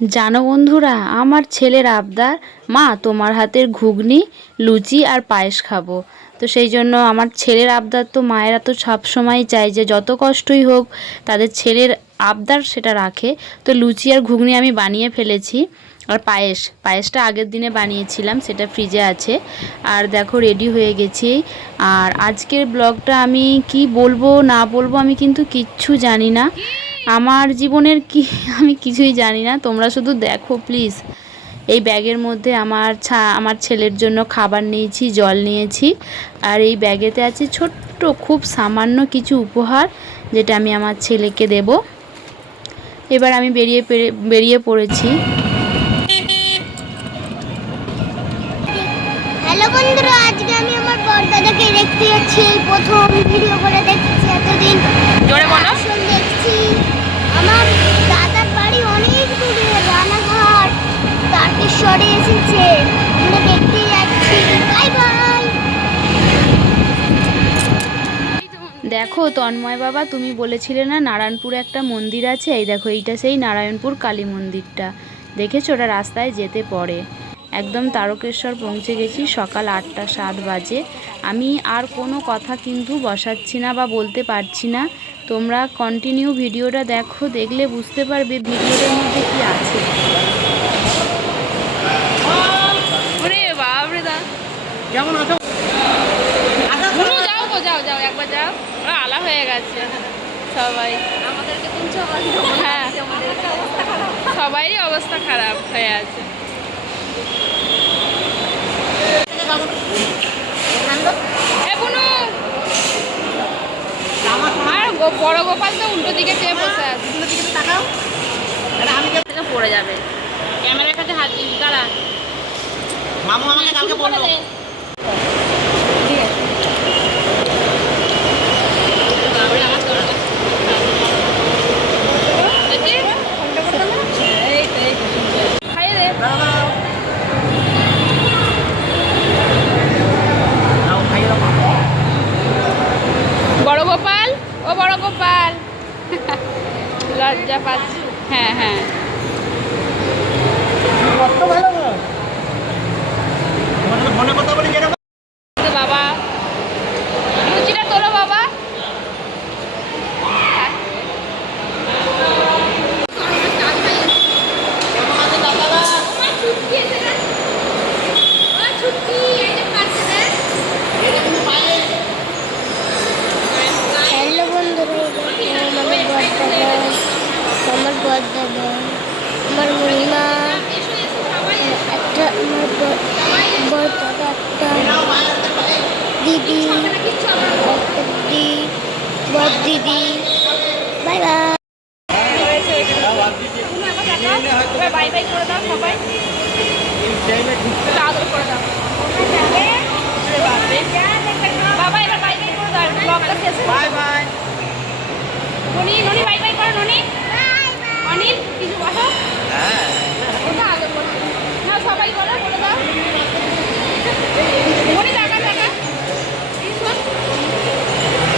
জানো বন্ধুরা, আমার ছেলের আবদার, মা তোমার হাতের ঘুগনি, লুচি আর পায়েস খাব। তো সেই জন্য আমার ছেলের আবদার তো মায়েরা তো সবসময় চায় যে যত কষ্টই হোক তাদের ছেলের আবদার সেটা রাখে। তো লুচি আর ঘুগনি আমি বানিয়ে ফেলেছি আর পায়েস, পায়েসটা আগের দিনে বানিয়েছিলাম, সেটা ফ্রিজে আছে। আর দেখো রেডি হয়ে গেছি। আর আজকের ব্লগটা আমি কি বলব না বলব আমি কিন্তু কিচ্ছু জানি না। আমার জীবনের কি আমি কিছুই জানি না। তোমরা শুধু দেখো প্লিজ এই ব্যাগের মধ্যে আমার ছা আমার ছেলের জন্য খাবার নিয়েছি জল নিয়েছি। আর এই ব্যাগেতে আছে ছোট্ট খুব সামান্য কিছু উপহার যেটা আমি আমার ছেলেকে দেব। এবার আমি বেরিয়ে পেরে- বেরিয়ে পড়েছি। হ্যালো বন্ধুরা আজকে আমি আমার বড়দাদাকে দেখতে যাচ্ছি। প্রথম ভিডিও করে দেখছি এতদিন। জোরে বলো। দেখছি। আমার দাদার বাড়ি অনেক দূরে, রানাঘাট। তারকেশ্বরে এসেছে। আমরা দেখতে যাচ্ছি। বাই বাই দেখো, তন্ময় বাবা, তুমি বলেছিলে না নারায়ণপুরে একটা মন্দির আছে? এই দেখো, এইটা সেই নারায়ণপুর কালী মন্দিরটা। দেখেছ, ওটা রাস্তায় যেতে পড়ে। একদম তারকেশ্বর পৌঁছে গেছি সকাল আটটা সাত বাজে। আমি আর কোনো কথা কিন্তু বসাচ্ছি না বা বলতে পারছি না। তোমরা কন্টিনিউ ভিডিওটা দেখো দেখলে বুঝতে পারবে ভিডিওটার মধ্যে কি আছে। কেমন যাও গো যাও যাও একবার যাও। ওরা আলা হয়ে গেছে সবাই। হ্যাঁ সবারই অবস্থা খারাপ হয়ে আছে এ বুনু আর গো- বড় গোপাল তো উল্টো দিকে চেয়ে বসে আছে। তাকাও। আরে আমি যে- থেকে পড়ে যাবে। ক্যামেরার কাছে হাত দিন দাঁড়া। মামু আমাকে কালকে বলল নাও, খাইয়ে দাও। বড় গোপাল ও বড় গোপাল। লজ্জা পাচ্ছি। হ্যাঁ হ্যাঁ। ফোনে কথা বলি যেরকম তো বাবা লুচিটা তোলো বাবা হ্যালো বন্ধুরা এই দেখো আমার বড়দাদা আমার বড়দাদা আমার মহিমা একটা আমার বড়- বড়দাদা একটা দিদি একটা দিদি বড় দিদি। Bye bye. বাই বাই করে দাও সবাই আদর করে দাও বাবা এবার বাই বাই করে দাও ব্লগটা শেষ বাই বাই ননি ননি বাই বাই করো ননি অনিল কিছু বলো ওটা আগে বলো না সবাই বলো বলে দাও মনে টাকা টাকা শোন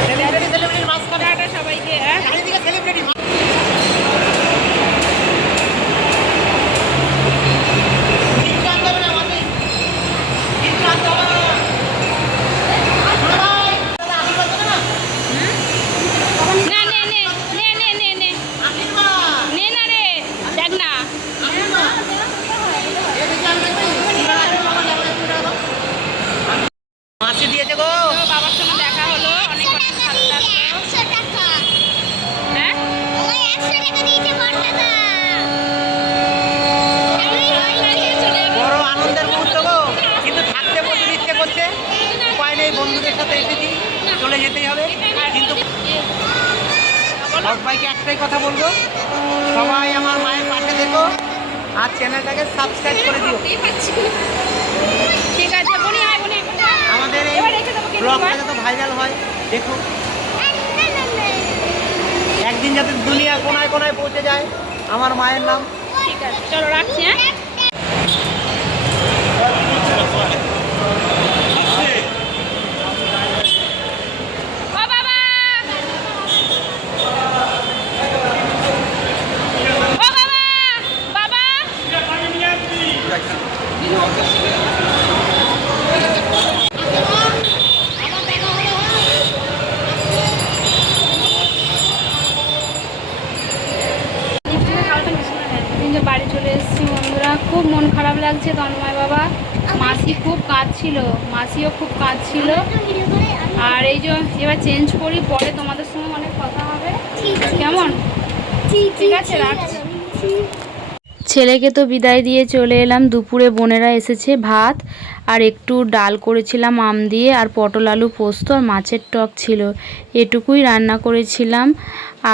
সেলিব্রিটি সেলিব্রিটি মাঝখানে টাটা সবাইকে হ্যাঁ চারিদিকে সেলিব্রিটি কিচ্ছু আনতে হবে না, মামি। কিচ্ছু আনতে হবে না। শোনো ভাই, দাদা আশীর্বাদ দেবে না? না নে নে নে নে নে নে আশীর্বাদ। নে না রে দেখ না আশীর্বাদ। এদিকে আনবে তো? তোমরা আশীর্বাদ আমার লেবুটা একটু দাও তো। মাসি দিয়েছে গো তো বাবার সঙ্গে দেখা হলো অনেক অনেক ভালো লাগল একশো টাকা হ্যাঁ ওই একশো টাকা দিয়েছে বড়দাদা বড় আনন্দের মুহূর্ত গো কিন্তু থাকতে প্রচুর ইচ্ছে করছে উপায় নেই বন্ধুদের সাথে এসেছি চলে যেতেই হবে কিন্তু সবাইকে একটাই কথা বলব। সবাই আমার মায়ের পাশে দেখো আর চ্যানেলটাকে সাবস্ক্রাইব করে দিও। ঠিক আছে আমাদের এই ব্লগটা যাতে ভাইরাল হয় দেখো। একদিন যাতে দুনিয়ার কোনায় কোনায় পৌঁছে যায় আমার মায়ের নাম। ঠিক আছে চলো রাখছি হ্যাঁ ও বাবা ও বাবা বাবা চলে এসেছি বন্ধুরা খুব মন খারাপ লাগছে তন্ময় বাবা মাসি খুব কাঁদছিল মাসিও খুব কাঁদছিল। আর এই যে এবার চেঞ্জ করি পরে তোমাদের সঙ্গে অনেক কথা হবে। কেমন? ঠিক আছে, রাখছি। ছেলেকে তো বিদায় দিয়ে চলে এলাম। দুপুরে বোনেরা এসেছে ভাত আর একটু ডাল করেছিলাম আম দিয়ে আর পটল আলু পোস্ত আর মাছের টক ছিল। এটুকুই রান্না করেছিলাম।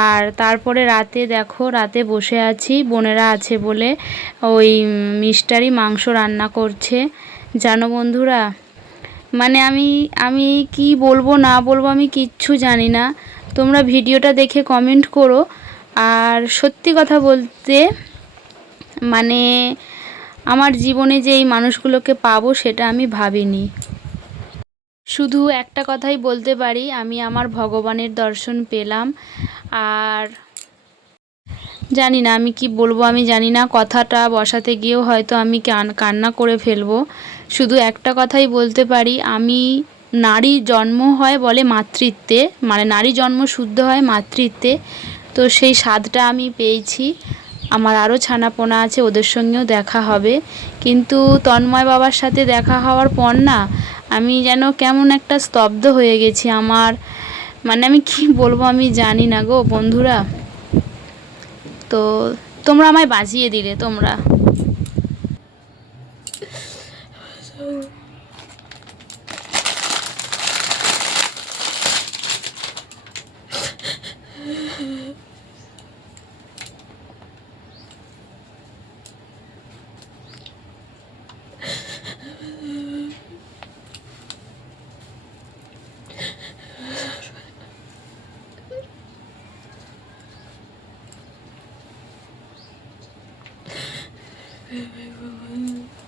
আর তারপরে রাতে দেখো রাতে বসে আছি বোনেরা আছে বলে ওই মিষ্টারি মাংস রান্না করছে। জানো বন্ধুরা মানে আমি আমি কি বলব, না বলব আমি কিচ্ছু জানি না। তোমরা ভিডিওটা দেখে কমেন্ট করো। আর সত্যি কথা বলতে মানে আমার জীবনে যে এই মানুষগুলোকে পাবো সেটা আমি ভাবিনি। শুধু একটা কথাই বলতে পারি, আমি আমার ভগবানের দর্শন পেলাম। আর জানি না আমি কি বলব, আমি জানি না কথাটা বসাতে গিয়েও হয়তো আমি কান- কান্না করে ফেলব। শুধু একটা কথাই বলতে পারি, আমি নারী জন্ম হয় বলে মাতৃত্বে মানে নারী জন্ম শুদ্ধ হয় মাতৃত্বে, তো সেই স্বাদটা আমি পেয়েছি। আমার আরও ছানাপোনা আছে, ওদের সঙ্গেও দেখা হবে। কিন্তু তন্ময় বাবার সাথে দেখা হওয়ার পর না, আমি যেন কেমন একটা স্তব্ধ হয়ে গেছি আমার। মানে আমি কি বলব আমি জানি না গো বন্ধুরা। তো তোমরা আমায় বাঁচিয়ে দিলে, তোমরা। I have a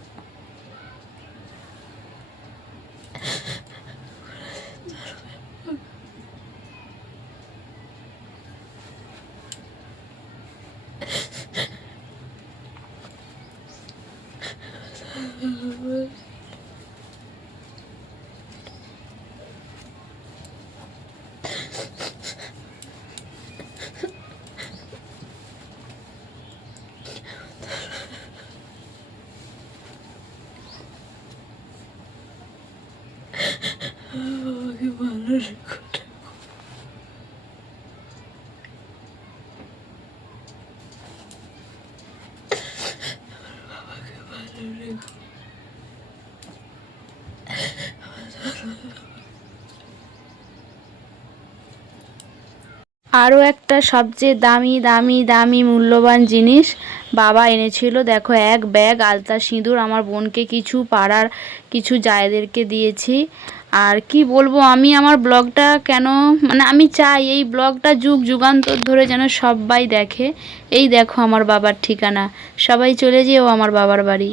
আরও একটা সবচেয়ে দামি দামি দামি, মূল্যবান জিনিস বাবা এনেছিল। দেখো, এক ব্যাগ আলতা সিঁদুর। আমার বোনকে কিছু পাড়ার কিছু জায়দেরকে দিয়েছি। আর কি বলব, আমি আমার ব্লগটা কেন মানে আমি চাই এই ব্লগটা যুগ যুগান্তর ধরে যেন সবাই দেখে। এই দেখো আমার বাবার ঠিকানা। সবাই চলে যেও আমার বাবার বাড়ি।